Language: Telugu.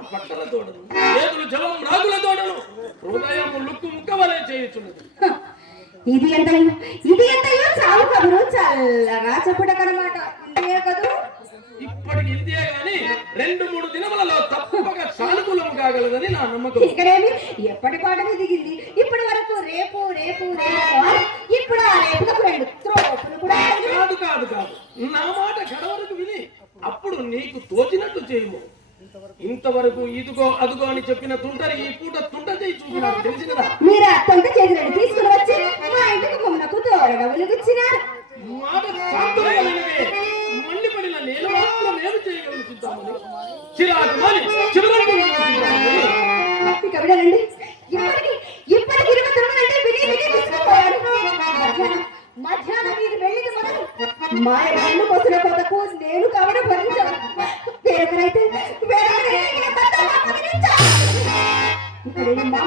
ఆడు పట్టల తోడను ఏదులు జలం రాగుల తోడను హృదయం లుక్కు ముక్కవలే చేయుచున్నది. ఇది ఎంత చాలు కబురు చల్లగా చెప్పుటకనమాట. ఇంతే కదూ. ఇప్పటికి ఇంతే గాని 2-3 దినములలో తప్పక సానుకూలం కాగలదని నా నమ్మకం. ఇక్కడేమి ఎప్పటి పాటని దిగింది. ఇప్పటి వరకు రేపు రేపు రేపు ఇప్పుడు ఆ రేపులకు 2 త్రోపులు కూడా. కాదు కాదు కాదు, నా మాట గడవరకు విని అప్పుడు నీకు తోచినట్టు చేయము. ఇంతవరకు ఇదిగో అదుగో అని చెప్పిన తుంటరి ఈ పూట తుంట చేయి చూసి నాకు తెలిసినదా? మీరు అత్తంత చేతులను తీసుకుని వచ్చి మా ఇంటికి కొమ్మకు తోరణ వెలుగుచ్చినారు. మాట సాంతులుగా వినవే. మండిపడిన నేను మాత్రం ఏమి చేయగలుగుతామని చిరాకు మాని చివరకు ఇక వినండి. ఇప్పటికి 20 రోజులంటే విని తీసుకుపోయారు. మధ్యాహ్నం మీరు వెళ్ళింది మొదలు మా ఇల్లు పోసిన కొత్తకు నేను కావడం భరించాను. వేరొకరైతే ఇక్కడ మా